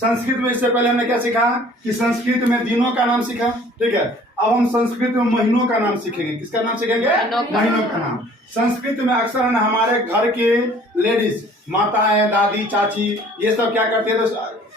संस्कृत में इससे पहले हमने क्या सीखा कि संस्कृत में दिनों का नाम सीखा, ठीक है। अब हम संस्कृत में महीनों का नाम सीखेंगे। किसका नाम सीखेंगे? महीनों का नाम। संस्कृत में अक्सर है ना हमारे घर के लेडीज, माताएं, दादी, चाची, ये सब क्या करते हैं, तो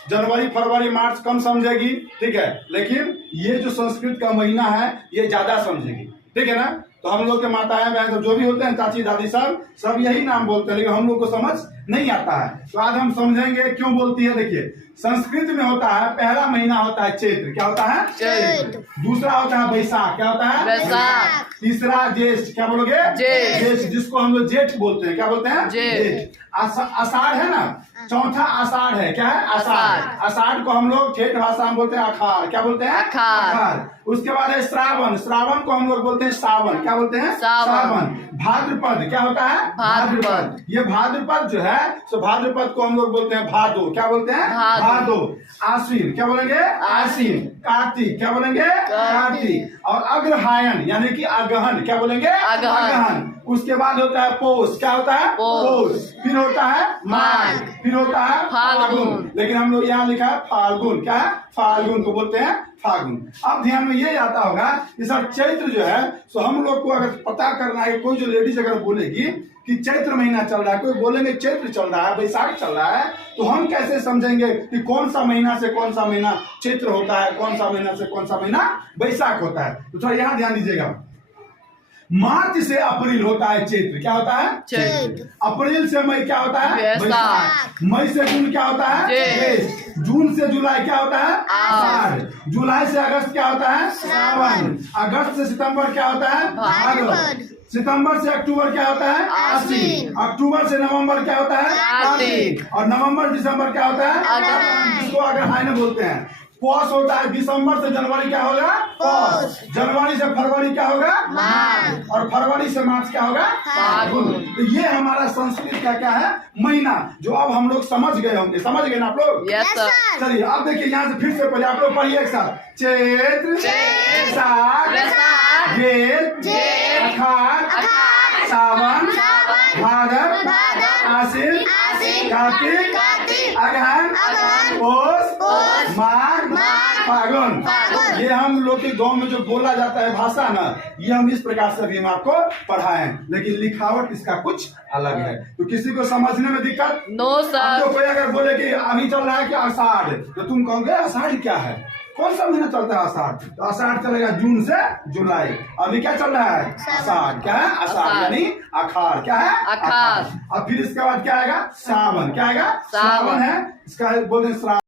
जनवरी, फरवरी, मार्च कम समझेगी, ठीक है, लेकिन ये जो संस्कृत का महीना है ये ज्यादा समझेगी, ठीक है ना। तो हम लोग के माताएं, बहन जो भी होते हैं, चाची, दादी, सब यही नाम बोलते हैं, लेकिन हम लोग को समझ नहीं आता है। तो आज हम समझेंगे क्यों बोलती है। देखिए, संस्कृत में होता है पहला महीना होता है चैत्र। क्या होता है? चैत्र। दूसरा होता है बैसाख। क्या होता है? बैसाख। तीसरा ज्येष्ठ। क्या बोलोगे? ज्येष्ठ, जिसको हम लोग जेठ बोलते हैं। क्या बोलते हैं? जेठ। आषाढ़ है ना, चौथा आषाढ़ है। क्या है? आषाढ़। आषाढ़ को हम लोग ठेठ भाषा में बोलते हैं अखाड़। क्या बोलते हैं? अखाड़। उसके बाद है श्रावण। श्रावण को हम लोग बोलते हैं सावन। क्या बोलते हैं? सावन। भाद्रपद। क्या होता है? भाद्रपद। ये भाद्रपद जो है, तो भाद्रपद को हम लोग बोलते हैं भादो। क्या बोलते हैं? भादो। आश्विन। क्या बोलेंगे? आश्विन। कार्तिक। क्या बोलेंगे? कार्तिक। और अग्रहायण यानी कि अगहन। क्या बोलेंगे? अगहन। उसके बाद होता है पौष। क्या होता है? पौष। फिर होता है माघ। फिर होता है फाल्गुन। लेकिन हम लोग यहाँ लिखा है फाल्गुन। क्या है? फाल्गुन को बोलते हैं फाल्गुन। अब ध्यान में ये आता होगा कि सर चैत्र जो है, तो हम लोग को अगर पता करना है, कोई जो लेडीज अगर बोलेगी कि चैत्र महीना चल रहा है, कोई बोलेंगे चैत्र चल रहा है, बैसाख चल रहा है, तो हम कैसे समझेंगे कि कौन सा महीना से कौन सा महीना चैत्र होता है, कौन सा महीना से कौन सा महीना बैसाख होता है। तो थोड़ा यहाँ ध्यान दीजिएगा। मार्च से अप्रैल होता है चैत्र। क्या होता है? चैत्र। अप्रैल से मई क्या होता है? बैसाख। मई से जून क्या होता है? ज्येष्ठ। जून से जुलाई क्या होता है? आषाढ़। जुलाई से अगस्त क्या होता है? श्रावण। अगस्त से सितंबर क्या होता है? भादो। सितंबर से अक्टूबर क्या होता है? आश्विन। अक्टूबर से नवंबर क्या होता है? कार्तिक। और नवंबर दिसंबर क्या होता है? जिसको अग्रहायण बोलते हैं। पौष होता है। दिसंबर से जनवरी क्या होगा? पौष। जनवरी से फरवरी क्या होगा? मार्च। और फरवरी से मार्च क्या होगा? फाल्गुन। तो ये हमारा संस्कृत का क्या है? महीना, जो अब हम लोग समझ गए होंगे। समझ गए ना आप लोग? Yes sir. चलिए अब देखिए, यहाँ से फिर से पहले आप लोग पढ़िए एक साथ। चैत्र, बैसाख, जेठ, अखाड़, सावन, भादव, आश्विन, कार्तिक, अगहन, पौष, माघ, फाल्गुन। ये हम लोग के गांव में जो बोला जाता है भाषा ना, ये हम इस प्रकार से भी हम आपको पढ़ाएं, लेकिन लिखावट इसका कुछ अलग है। तो किसी को समझने में दिक्कत? No sir. तो कोई अगर बोले कि अभी चल रहा है कि आषाढ़, तो तुम कहोगे आषाढ़ क्या है? कौन सा महीना चलता है आषाढ़? तो आषाढ़ चलेगा जून से जुलाई। अभी क्या चल रहा है? आषाढ़। क्या है? आषाढ़ यानी अखाड़। क्या है? अखाड़। अब फिर इसके बाद क्या आएगा? सावन। क्या आएगा? सावन है, इसका बोलते हैं श्रावण।